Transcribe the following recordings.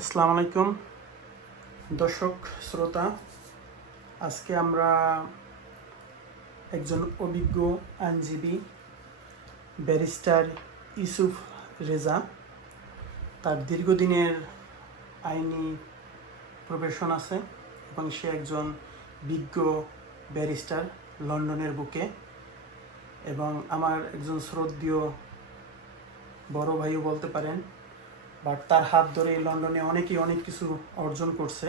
আসসালামু আলাইকুম দর্শক শ্রোতা। আজকে আমরা একজন অভিজ্ঞ আইনজীবী ব্যারিস্টার ইউসুফ রেজা, তার দীর্ঘদিনের আইনি প্রফেশন আছে এবং সে একজন বিজ্ঞ ব্যারিস্টার লন্ডনের বুকে, এবং আমার একজন শ্রদ্ধেয় বড় ভাইও বলতে পারেন। বাট তার হাত ধরে লন্ডনে অনেকেই অনেক কিছু অর্জন করছে।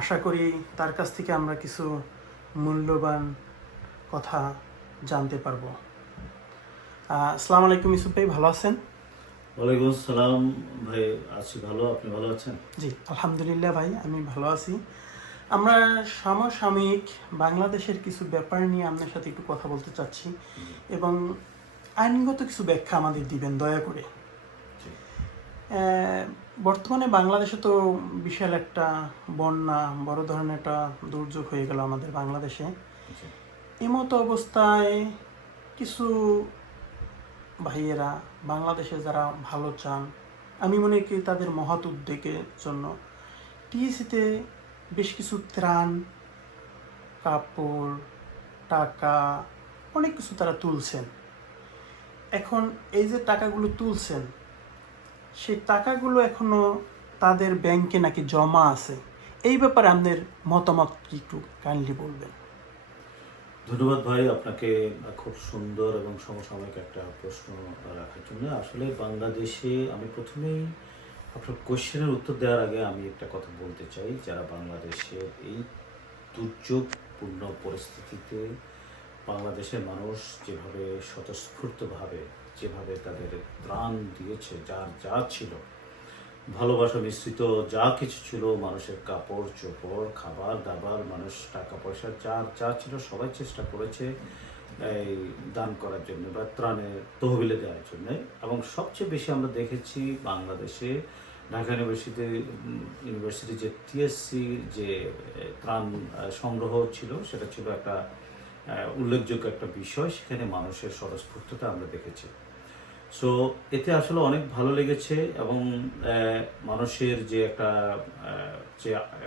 আশা করি তার কাছ থেকে আমরা কিছু মূল্যবান কথা জানতে পারবো। আসসালামু আলাইকুম ইউসুফ ভাই, ভালো আছেন? ওয়ালাইকুম আসসালাম ভাই, আছি ভালো। আপনি ভালো আছেন? জি আলহামদুলিল্লাহ ভাই, আমি ভালো আছি। আমরা সমসাময়িক বাংলাদেশের কিছু ব্যাপার নিয়ে আপনার সাথে একটু কথা বলতে চাচ্ছি, এবং আইনগত কিছু ব্যাখ্যা আমাদের দিবেন দয়া করে। বর্তমানে বাংলাদেশে তো বিশাল একটা বন্যা, বড় ধরনের একটা দুর্যোগ হয়ে গেল আমাদের বাংলাদেশে। এমতো অবস্থায় কিছু ভাইয়েরা বাংলাদেশে যারা ভালো চান, আমি মনে করি তাদের মহৎ উদ্যোগের জন্য টিএসিতে বেশ কিছু ত্রাণ, কাপড়, টাকা, অনেক কিছু তারা তুলছেন। এখন এই যে টাকাগুলো তুলছেন, সেই টাকাগুলো এখনো তাদের ব্যাংকে নাকি জমা আছে। এই ব্যাপারে আপনাদের মতামত কি একটু কাইন্ডলি বলবেন? ধন্যবাদ ভাই আপনাকে খুব সুন্দর এবং সমসাময়িক একটা প্রশ্ন রাখার জন্য। আসলে বাংলাদেশে আমি প্রথমেই আপনার কোশ্চেনের উত্তর দেওয়ার আগে আমি একটা কথা বলতে চাই। যারা বাংলাদেশের এই দুর্যোগপূর্ণ পরিস্থিতিতে বাংলাদেশের মানুষ যেভাবে স্বতঃস্ফূর্তভাবে যেভাবে তাদের ত্রাণ দিয়েছে, যার যা ছিল, ভালোবাসা মিশ্রিত যা কিছু ছিল, মানুষের কাপড় চোপড়, খাবার দাবার, মানুষ টাকা পয়সা যার যা ছিল সবাই চেষ্টা করেছে এই দান করার জন্য বা ত্রাণের তহবিলে দেওয়ার জন্য। এবং সবচেয়ে বেশি আমরা দেখেছি বাংলাদেশে ঢাকা ইউনিভার্সিটি যে টিএসসি যে ত্রাণ সংগ্রহ ছিল, সেটা ছিল একটা উল্লেখযোগ্য একটা বিষয়। সেখানে মানুষের স্বতঃস্ফূর্ততা আমরা দেখেছি। সো এতে আসলে অনেক ভালো লেগেছে। এবং মানুষের যে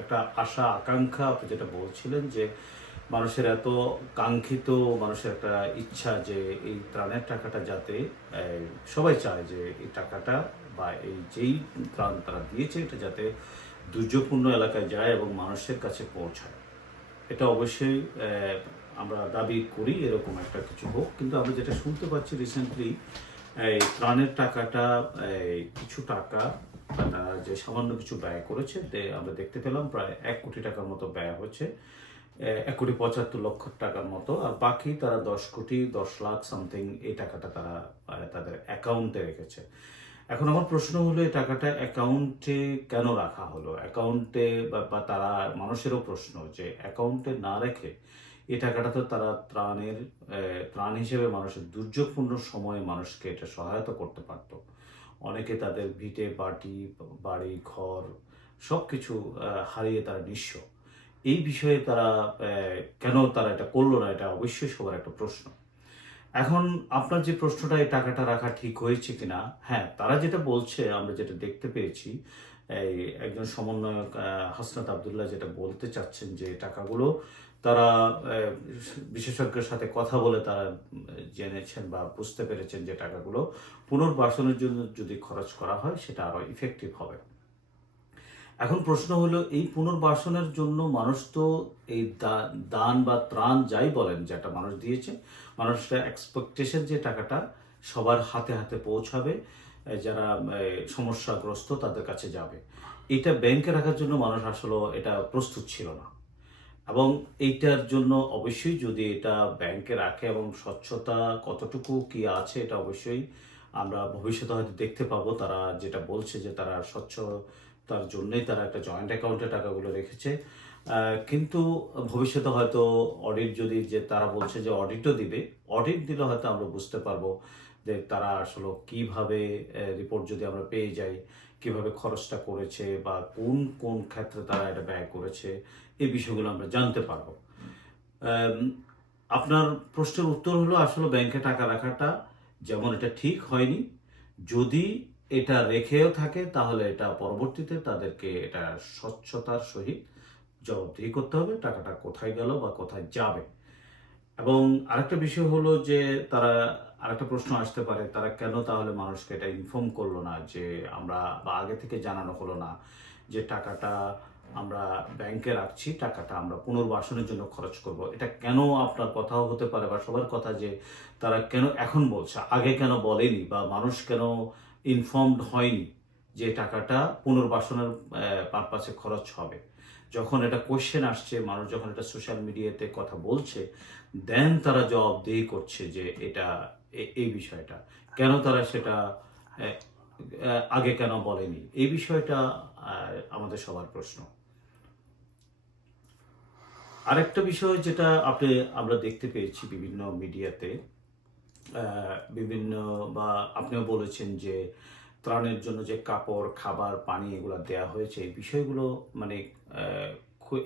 একটা আশা আকাঙ্ক্ষা, আপনি যেটা বলছিলেন যে মানুষের এত কাঙ্ক্ষিত, মানুষের একটা ইচ্ছা যে এই ত্রাণের টাকাটা যাতে সবাই চায় যে এই টাকাটা বা এই যেই ত্রাণ তারা দিয়েছে এটা যাতে দুর্যোগপূর্ণ এলাকায় যায় এবং মানুষের কাছে পৌঁছায়। এটা অবশ্যই আমরা দাবি করি এরকম একটা কিছু হোক। কিন্তু আমরা যেটা শুনতে পাচ্ছি রিসেন্টলি, এই ত্রাণের টাকাটা কিছু টাকা তারা যে সামান্য কিছু ব্যয় করেছে, আমরা দেখতে পেলাম প্রায় 1 কোটি টাকার মতো ব্যয় হচ্ছে, 1,75,00,000 টাকার মতো। আর বাকি তারা 10,10,00,000 সামথিং এই টাকাটা তারা তাদের অ্যাকাউন্টে রেখেছে। এখন আমার প্রশ্ন হলো, এই টাকাটা অ্যাকাউন্টে কেন রাখা হলো? অ্যাকাউন্টে বা তারা, মানুষেরও প্রশ্ন যে অ্যাকাউন্টে না রেখে এই টাকাটা তো তারা ত্রাণ হিসেবে মানুষের দুর্যোগপূর্ণ সময়ে মানুষকে এটা সহায়তা করতে পারত। অনেকে তাদের ভিটে বাড়ি ঘর সব কিছু হারিয়ে তারা নিঃস্ব। এই বিষয়ে তারা কেন তারা এটা করলো না, এটা অবশ্যই সবার একটা প্রশ্ন। এখন আপনার যে প্রশ্নটা, এই টাকাটা রাখা ঠিক হয়েছে কিনা, হ্যাঁ, তারা যেটা বলছে, আমরা যেটা দেখতে পেয়েছি, এই একজন সমন্বয়ক হাসনাত আবদুল্লাহ যেটা বলতে চাচ্ছেন যে টাকাগুলো তারা বিশেষজ্ঞের সাথে কথা বলে তারা জেনেছেন বা বুঝতে পেরেছেন যে টাকাগুলো পুনর্বাসনের জন্য যদি খরচ করা হয় সেটা আরো ইফেক্টিভ হবে। এখন প্রশ্ন হলো, এই পুনর্বাসনের জন্য মানুষ তো এই দান বা ত্রাণ যাই বলেন, যেটা মানুষ দিয়েছে, মানুষটা এক্সপেকটেশন যে টাকাটা সবার হাতে হাতে পৌঁছাবে, যারা সমস্যাগ্রস্ত তাদের কাছে যাবে। এটা ব্যাংকে রাখার জন্য মানুষ আসলে এটা প্রস্তুত ছিল না। এবং এইটার জন্য অবশ্যই যদি এটা ব্যাংকে রাখে এবং স্বচ্ছতা কতটুকু কি আছে, এটা অবশ্যই আমরা ভবিষ্যতে হয়তো দেখতে পাবো। তারা যেটা বলছে যে তারা স্বচ্ছতার জন্যই তারা একটা জয়েন্ট অ্যাকাউন্টে টাকাগুলো রেখেছে। কিন্তু ভবিষ্যতে হয়তো অডিট, যদি যে তারা বলছে যে অডিটও দিবে, অডিট দিলে হয়তো আমরা বুঝতে পারবো যে তারা আসলে কিভাবে, রিপোর্ট যদি আমরা পেয়ে যাই, কিভাবে খরচটা করেছে বা কোন কোন ক্ষেত্রে তারা এটা ব্যয় করেছে, এই বিষয়গুলো আমরা জানতে পারবো। আপনার প্রশ্নের উত্তর হলো, আসলে ব্যাংকে টাকা রাখাটা যেমন এটা ঠিক হয়নি। যদি এটা রেখেও থাকে, তাহলে এটা পরবর্তীতে তাদেরকে এটা স্বচ্ছতার সহিত জবাবদিহি করতে হবে টাকাটা কোথায় গেল বা কোথায় যাবে। এবং আরেকটা বিষয় হলো যে তারা, আরেকটা প্রশ্ন আসতে পারে, তারা কেন তাহলে মানুষকে এটা ইনফর্ম করলো না, যে আমরা বা আগে থেকে জানানো হলো না যে টাকাটা আমরা ব্যাংকে রাখছি, টাকাটা আমরা পুনর্বাসনের জন্য খরচ করব। এটা কেন, আপনার কথাও হতে পারে বা সবার কথা, যে তারা কেন এখন বলছে, আগে কেন বলেনি, বা মানুষ কেন ইনফর্মড হয়নি যে টাকাটা পুনর্বাসনের পারপাসে খরচ হবে। যখন এটা কোশ্চেন আসছে, মানুষ যখন এটা সোশ্যাল মিডিয়াতে কথা বলছে, দেন তারা জবাবদিহি করছে যে এটা এই বিষয়টা কেন তারা সেটা আহ, আগে কেন বলেনি, এই বিষয়টা আমাদের সবার প্রশ্ন। আরেকটা বিষয় যেটা আমরা দেখতে পেয়েছি বিভিন্ন মিডিয়াতে, বিভিন্ন, বা আপনিও বলেছেন যে ত্রাণের জন্য যে কাপড়, খাবার, পানি এগুলো দেয়া হয়েছে, এই বিষয়গুলো মানে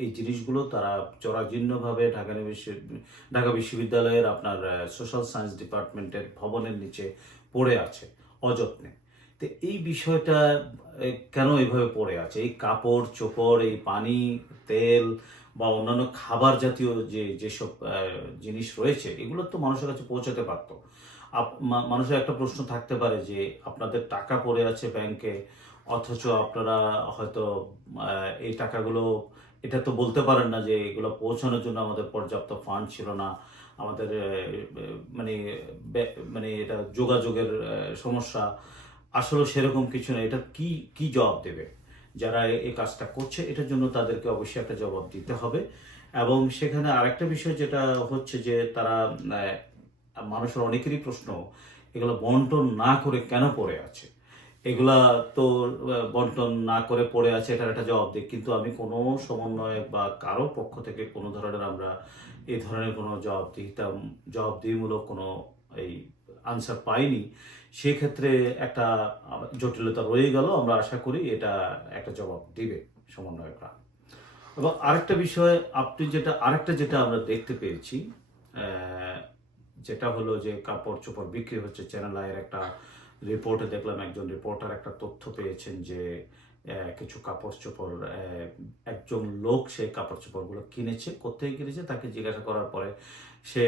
এই জিনিসগুলো তারা জরাজীর্ণভাবে ঢাকা বিশ্ববিদ্যালয়ের আপনার সোশ্যাল সায়েন্স ডিপার্টমেন্টের ভবনের নিচে পড়ে আছে অযত্নে। তো এই বিষয়টা কেন এইভাবে পড়ে আছে? এই কাপড় চোপড়, এই পানি, তেল বা অন্যান্য খাবার জাতীয় যেসব জিনিস রয়েছে, এগুলো তো মানুষের কাছে পৌঁছাতে পারতো। মানুষের একটা প্রশ্ন থাকতে পারে যে আপনাদের টাকা পড়ে আছে ব্যাংকে, অথচ আপনারা হয়তো এই টাকাগুলো, এটা তো বলতে পারেন না যে এগুলো পৌঁছানোর জন্য আমাদের পর্যাপ্ত ফান্ড ছিল না, আমাদের মানে মানে এটা যোগাযোগের সমস্যা। আসলে সেরকম কিছু না। এটা কি কি জবাব দেবে যারা এই কাজটা করছে? এটার জন্য তাদেরকে অবশ্যই একটা জবাব দিতে হবে। এবং সেখানে আরেকটা বিষয় যেটা হচ্ছে যে তারা, মানুষের অনেকেরই প্রশ্ন, এগুলো বন্টন না করে কেন পড়ে আছে? এগুলা তো বন্টন না করে পড়ে আছে, এটার একটা জবাব দিই, কিন্তু আমি কোনো সমন্বয় বা কারো পক্ষ থেকে কোনো ধরনের আমরা এই ধরনের কোনো জবাবদিহিমূলক কোনো এই আনসার পাইনি। সেক্ষেত্রে একটা জটিলতা রয়ে গেল। আমরা আশা করি এটা একটা জবাব দিবে সমন্বয়করা। এবং আরেকটা বিষয়, আরেকটা যেটা আমরা দেখতে পেয়েছি, যেটা হলো যে কাপড় চোপড় বিক্রি হচ্ছে। চ্যানেল আইয়ের একটা রিপোর্টে দেখলাম, একজন রিপোর্টার একটা তথ্য পেয়েছেন যে কিছু কাপড় চোপড়, একজন লোক সেই কাপড় চোপড়গুলো কিনেছে। কোথায় কিনেছে তাকে জিজ্ঞাসা করার পরে সে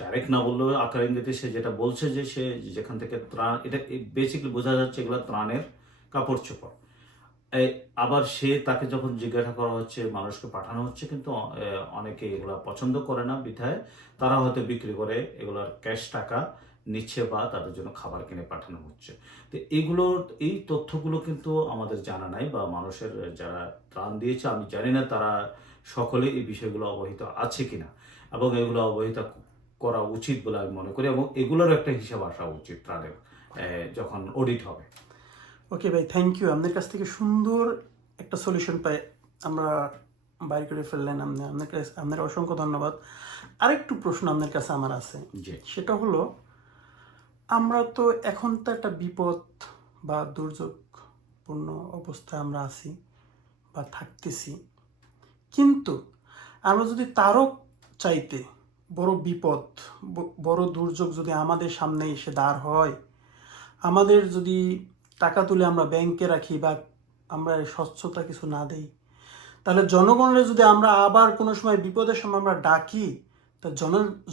ডাইরেক্ট না বললেও আকার ইঙ্গিতে সে যেটা বলছে যে সে যেখান থেকে ত্রাণ, এটা বেসিক্যালি বোঝা যাচ্ছে এগুলো ত্রাণের কাপড় চোপড়। আবার তাকে যখন জিজ্ঞাসা করা হচ্ছে, মানুষকে পাঠানো হচ্ছে, কিন্তু অনেকে এগুলা পছন্দ করে না, বিধায় তারা হয়তো বিক্রি করে এগুলোর ক্যাশ টাকা নিচ্ছে বা তাদের জন্য খাবার কিনে পাঠানো হচ্ছে। তো এই তথ্যগুলো কিন্তু আমাদের জানা নাই, বা মানুষের যারা ত্রাণ দিয়েছে আমি জানি না তারা সকলে এই বিষয়গুলো অবহিত আছে কিনা, এবং এগুলো অবহিত করা উচিত বলে আমি মনে করি, এবং এগুলোর একটা হিসাব আসা উচিত ত্রাণের যখন অডিট হবে। ওকে ভাই, থ্যাংক ইউ। আপনার কাছ থেকে সুন্দর একটা সলিউশন পাই আমরা বাইর করে ফেললেন। আপনার অসংখ্য ধন্যবাদ। আরেকটু প্রশ্ন আপনার কাছে আমার আছে, সেটা হলো, আমরা তো এখন তো একটা বিপদ বা দুর্যোগপূর্ণ অবস্থায় আমরা আছি বা থাকতেছি, কিন্তু আমরা যদি তারও চাইতে বড় বিপদ, বড় দুর্যোগ যদি আমাদের সামনে এসে দাঁড় হয়, আমাদের যদি টাকা তুলে আমরা ব্যাংকে রাখি বা আমরা স্বচ্ছতা কিছু না দেই, তাহলে জনগণের যদি আমরা আবার কোনো সময় বিপদের সময় আমরা ডাকি, তা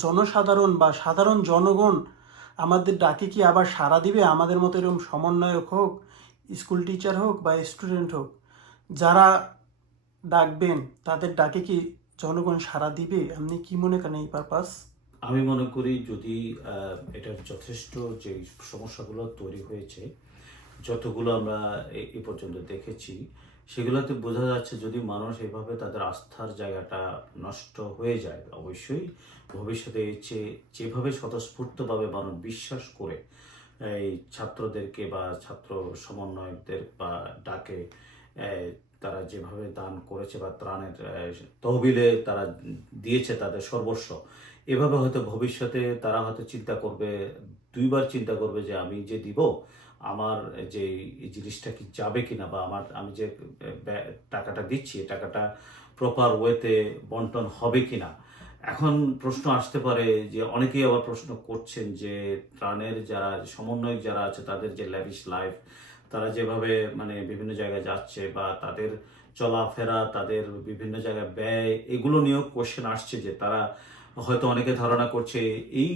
জনসাধারণ বা সাধারণ জনগণ আমাদের ডাকে কি আবার সাড়া দিবে? আমাদের মতো এরকম সমন্বয়ক হোক, স্কুল টিচার হোক বা স্টুডেন্ট হোক, যারা ডাকবেন তাদের ডাকে কি জনগণ সাড়া দিবে? আপনি কি মনে করেন এই পারপাস? আমি মনে করি যদি এটার যথেষ্ট যে সমস্যাগুলো তৈরি হয়েছে, যতগুলো আমরা এই পর্যন্ত দেখেছি, সেগুলোতে বোঝা যাচ্ছে যদি মানুষ এভাবে তাদের আস্থার জায়গাটা নষ্ট হয়ে যায়, অবশ্যই ভবিষ্যতে যেভাবে স্বতঃস্ফূর্তভাবে মানুষ বিশ্বাস করে এই ছাত্রদেরকে বা ছাত্র সমন্বয়কদের বা ডাকে তারা যেভাবে দান করেছে বা ত্রাণের তহবিলে তারা দিয়েছে তাদের সর্বস্ব, এভাবে হয়তো ভবিষ্যতে তারা হয়তো দুইবার চিন্তা করবে যে আমি যে দিব, আমার যে এই জিনিসটা কি যাবে কিনা, বা আমি যে টাকাটা দিচ্ছি এই টাকাটা প্রপার ওয়েতে বন্টন হবে কিনা। এখন প্রশ্ন আসতে পারে যে অনেকেই আবার প্রশ্ন করছেন যে ত্রাণের যারা সমন্বয়ক যারা আছে তাদের যে ল্যাভিশ লাইফ, তারা যেভাবে মানে বিভিন্ন জায়গায় যাচ্ছে বা তাদের চলাফেরা, তাদের বিভিন্ন জায়গায় ব্যয়, এগুলো নিয়েও কোশ্চেন আসছে যে তারা হয়তো অনেকে ধারণা করছে এই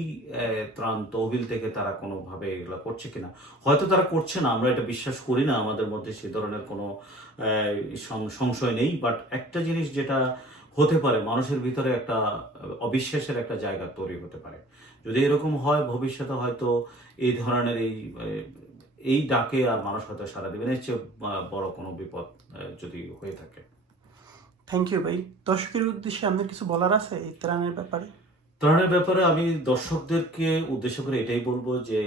ত্রাণ তহবিল থেকে তারা কোনোভাবে এগুলো করছে কিনা। হয়তো তারা করছে না, আমরা এটা বিশ্বাস করি না, আমাদের মধ্যে সে ধরনের কোনো সংশয় নেই। বাট একটা জিনিস যেটা হতে পারে, মানুষের ভিতরে একটা অবিশ্বাসের একটা জায়গা তৈরি হতে পারে। যদি এরকম হয় ভবিষ্যতে হয়তো এই ধরনের এই ডাকে আর মানুষ হয়তো সারা দেবেন, এর চেয়ে বড় কোনো বিপদ যদি হয়ে থাকে। থ্যাংক ইউ ভাই। দর্শকের উদ্দেশ্যে আপনার কিছু বলার আছে এই ত্রাণের ব্যাপারে? ত্রাণের ব্যাপারে আমি দর্শকদেরকে উদ্দেশ্য করে এটাই বলবো যে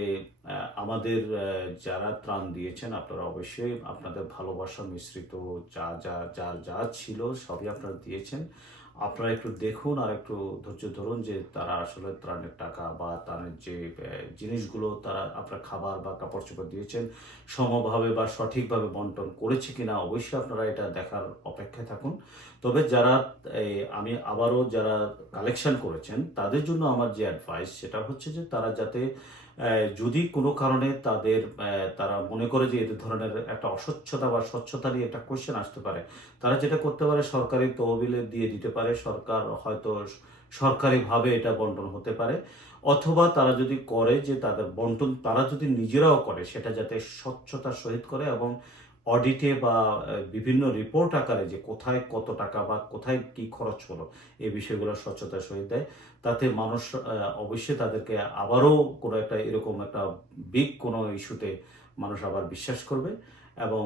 আমাদের যারা ত্রাণ দিয়েছেন, আপনারা অবশ্যই আপনাদের ভালোবাসা মিশ্রিত যা ছিল সবই আপনারা দিয়েছেন। আপনারা একটু দেখুন আর একটু ধৈর্য ধরুন যে তারা আসলে ত্রাণের টাকা বা ত্রাণের যে জিনিসগুলো তারা আপনার খাবার বা কাপড় চোপড় দিয়েছেন সমভাবে বা সঠিকভাবে বন্টন করেছে কিনা, অবশ্যই আপনারা এটা দেখার অপেক্ষায় থাকুন। তবে যারা আমি আবারও যারা কালেকশন করেছেন তাদের জন্য আমার যে অ্যাডভাইস সেটা হচ্ছে যে তারা যাতে যদি কোনো কারণে তারা মনে করে যে এই ধরনের একটা অস্বচ্ছতা বা স্বচ্ছতা নিয়ে একটা কোশ্চেন আসতে পারে, তারা যেটা করতে পারে সরকারি তহবিলে দিয়ে দিতে পারে। সরকার হয়তো সরকারিভাবে এটা বন্টন হতে পারে, অথবা তারা যদি করে যে তাদের বন্টন তারা যদি নিজেরাও করে সেটা যাতে স্বচ্ছতার সহিত করে এবং অডিটে বা বিভিন্ন রিপোর্ট আকারে যে কোথায় কত টাকা বা কোথায় কি খরচ হলো এই বিষয়গুলো স্বচ্ছতার সহিত দেয়। তাতে মানুষ অবশ্যই তাদেরকে আবারও কোনো একটা এরকম একটা বিগ কোনো ইস্যুতে মানুষ আবার বিশ্বাস করবে। এবং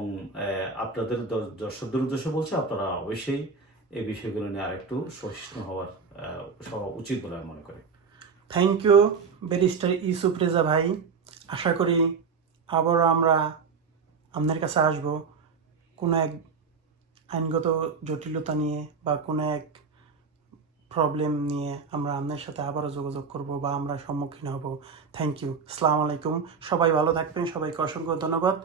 আপনাদের দর্শকদের উদ্দেশ্যে বলছে আপনারা অবশ্যই এই বিষয়গুলো নিয়ে আরেকটু সহিষ্ণু হওয়া উচিত বলে আমি মনে করি। Thank you barrister Yusuf Reza ভাই। আশা করি আবারও আমরা আপনার কাছে আসব কোনো এক আইনগত জটিলতা নিয়ে বা কোনো এক প্রবলেম নিয়ে আমরা আপনার সাথে আবারও যোগাযোগ করব বা আমরা সম্মুখীন হব। Thank you. আসসালামু আলাইকুম। সবাই ভালো থাকবেন। সবাইকে অসংখ্য ধন্যবাদ।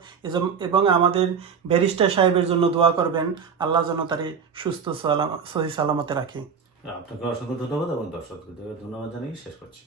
এবং আমাদের ব্যারিস্টার সাহেবের জন্য দোয়া করবেন, আল্লাহ যেন তারে সুস্থ সহি সালামতে রাখে। আপনাকে অসংখ্য ধন্যবাদ এবং দর্শকদের ধন্যবাদ জানিয়ে শেষ করছি।